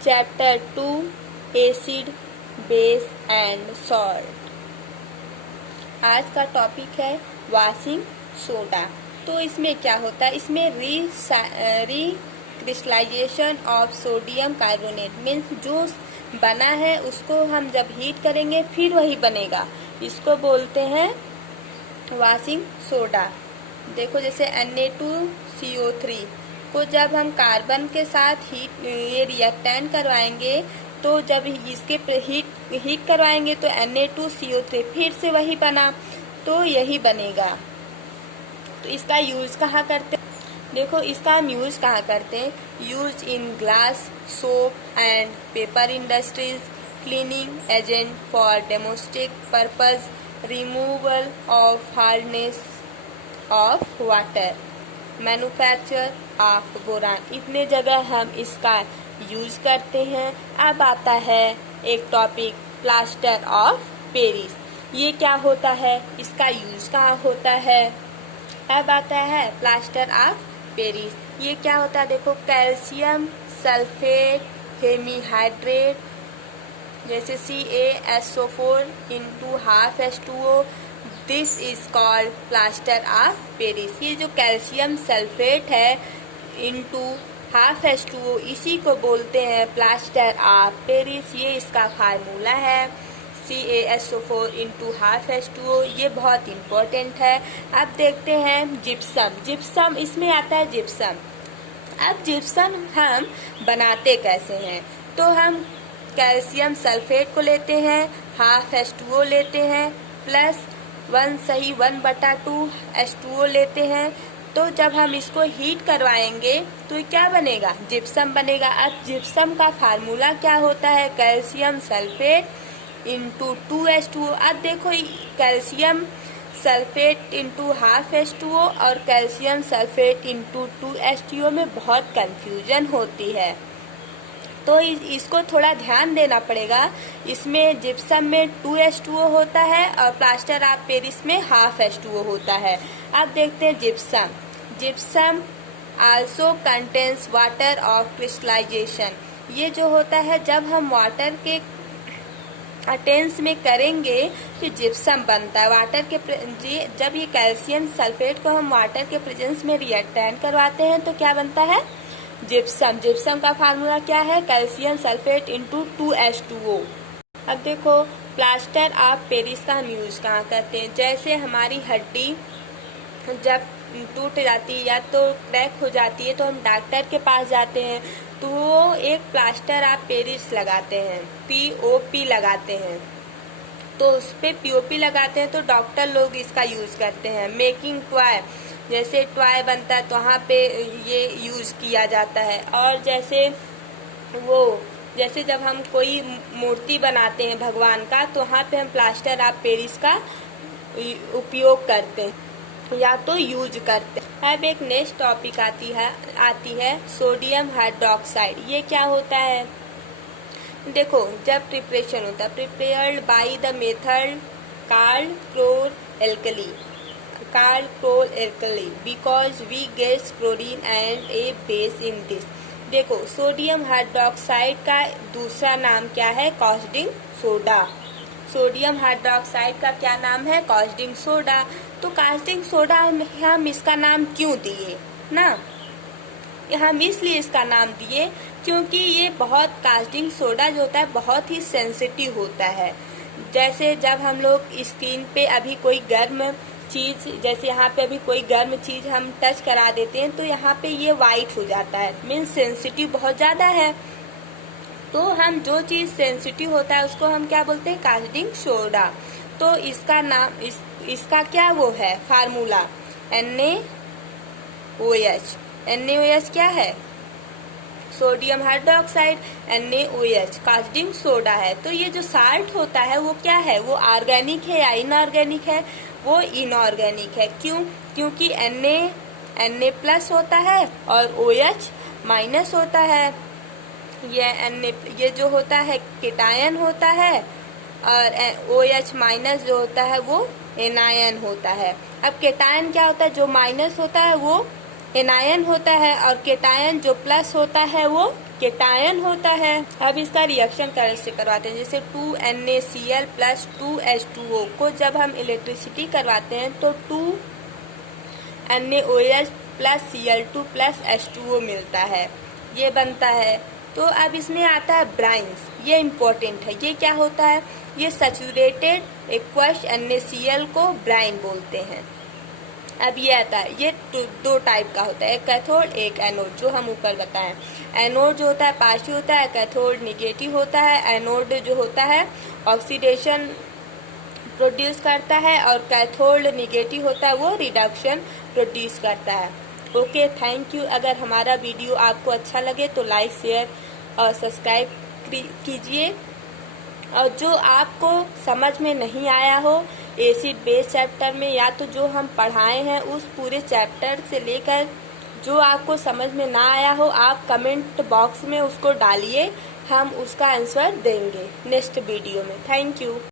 Chapter 2 acid, base and salt. आज का topic है वॉशिंग सोडा। तो इसमें क्या होता है, इसमें recrystallisation of sodium carbonate means जो बना है उसको हम जब हीट करेंगे फिर वही बनेगा, इसको बोलते हैं वॉशिंग सोडा। देखो जैसे Na2CO3 को जब हम कार्बन के साथ ये रिएक्टेंट करवाएंगे तो जब इसके हीट करवाएंगे तो Na2CO3 फिर से वही बना, तो यही बनेगा। तो इसका यूज कहाँ करते हैं, देखो इसका हम यूज कहाँ करते हैं, use in glass, soap and paper industries, cleaning agent for domestic purpose, removal of hardness of water, manufacture of boron, इतने जगह हम इसका यूज करते हैं। अब आता है एक टॉपिक प्लास्टर ऑफ पेरिस। ये क्या होता है, इसका यूज कहाँ होता है। अब आता है प्लास्टर ऑफ पेरिस। ये क्या होता है, देखो कैल्शियम सल्फेट हेमीहाइड्रेट जैसे CaSO4 into half H2O, this is called plaster of Paris. ये जो कैल्शियम सल्फेट है इंटू हाफ H2O, इसी को बोलते हैं प्लास्टर ऑफ पेरिस। ये इसका फार्मूला है CaSO4 into half H2O, ये बहुत इम्पोर्टेंट है। अब देखते हैं जिप्सम। जिप्सम इसमें आता है जिप्सम। अब जिप्सम हम बनाते कैसे हैं, तो हम कैल्शियम सल्फेट को लेते हैं, हाफ H2O लेते हैं, प्लस 1/2 H2O लेते हैं। तो जब हम इसको हीट करवाएंगे तो क्या बनेगा, जिप्सम बनेगा। अब जिप्सम का फार्मूला क्या होता है, कैल्शियम सल्फेट इंटू 2H2O। अब देखो calcium sulphate into half H2O और कैल्शियम सल्फेट इंटू 2H2O में बहुत कंफ्यूजन होती है, तो इसको थोड़ा ध्यान देना पड़ेगा। इसमें जिप्सम में 2H2O होता है और प्लास्टर ऑफ पेरिस में हाफ H2O होता है। अब देखते हैं gypsum. Gypsum also contains water of crystallisation. ये जो होता है जब हम वाटर के अटेंस में करेंगे तो जिप्सम बनता है। वाटर के जब ये कैल्शियम सल्फेट को हम वाटर के प्रेजेंस में रिएक्टेंट करवाते हैं तो क्या बनता है, जिप्सम। जिप्सम का फार्मूला क्या है, कैल्शियम सल्फेट इंटू 2H2O। अब देखो प्लास्टर ऑफ पेरिस का हम यूज कहाँ करते हैं, जैसे हमारी हड्डी जब टूट जाती है या तो क्रैक हो जाती है तो हम डॉक्टर के पास जाते हैं तो वो एक प्लास्टर ऑफ पेरिस लगाते हैं, POP लगाते हैं। तो उस पे POP लगाते हैं तो डॉक्टर लोग इसका यूज करते हैं। मेकिंग टॉय, जैसे टॉय बनता है तो वहाँ पे ये यूज किया जाता है। और जैसे जब हम कोई मूर्ति बनाते हैं भगवान का तो वहाँ पे हम प्लास्टर ऑफ पेरिस का उपयोग करते हैं या तो यूज करते हैं। अब एक नेक्स्ट टॉपिक आती है सोडियम हाइड्रोक्साइड। ये क्या होता है, देखो जब प्रिपरेशन होता है, प्रिपेयर्ड बाय द मेथड कार्ल chlor alkali because we get chlorine and a base in this. देखो सोडियम हाइड्रोक्साइड का दूसरा नाम क्या है, कॉस्टिंग सोडा। सोडियम हाइड्रोक्साइड का क्या नाम है, कॉस्टिंग सोडा। तो कास्टिंग सोडा हम इसका नाम क्यों दिए ना, हम इसलिए इसका नाम दिए क्योंकि ये बहुत कास्टिंग सोडा जो होता है बहुत ही सेंसिटिव होता है। जैसे जब हम लोग स्किन पे अभी कोई गर्म चीज, जैसे यहाँ पे अभी कोई गर्म चीज हम टच करा देते हैं तो यहाँ पे ये वाइट हो जाता है, मीन्स सेंसिटिव बहुत ज्यादा है। तो हम जो चीज सेंसिटिव होता है उसको हम क्या बोलते हैं, कास्टिंग सोडा। तो इसका नाम इसका क्या वो है फार्मूला, NaOH। NaOH क्या है, sodium hydroxide, NaOH casting soda है। तो ये जो साल्ट होता है वो क्या है, वो ऑर्गेनिक है या इनऑर्गेनिक है, वो इनऑर्गेनिक है। क्यों, क्योंकि Na प्लस होता है और OH माइनस होता है। ये जो होता है केटायन होता है और OH माइनस जो होता है वो एनायन होता है। अब केटायन क्या होता है, जो माइनस होता है वो एनायन होता है और केटायन जो प्लस होता है वो केटायन होता है। अब इसका रिएक्शन कैसे करवाते हैं, जैसे 2NaCl प्लस 2H2O को जब हम इलेक्ट्रिसिटी करवाते हैं तो 2NaOH plus Cl2 plus H2O मिलता है, ये बनता है। तो अब इसमें आता है ब्राइन्स, ये इम्पोर्टेंट है। ये क्या होता है, ये सैचुरेटेड एक्वस NaCl को ब्राइन बोलते हैं। अब ये आता है, ये दो टाइप का होता है, एक कैथोड एक एनोड, जो हम ऊपर बताएं। एनोड जो होता है पॉजिटिव होता है, कैथोड निगेटिव होता है। एनोड जो होता है ऑक्सीडेशन प्रोड्यूस करता है और कैथोड निगेटिव होता है वो रिडक्शन प्रोड्यूस करता है। Okay, thank you. अगर हमारा वीडियो आपको अच्छा लगे तो लाइक शेयर और सब्सक्राइब कीजिए। और जो आपको समझ में नहीं आया हो एसिड बेस चैप्टर में, या तो जो हम पढ़ाए हैं उस पूरे चैप्टर से लेकर जो आपको समझ में ना आया हो, आप कमेंट बॉक्स में उसको डालिए, हम उसका आंसर देंगे नेक्स्ट वीडियो में। Thank you.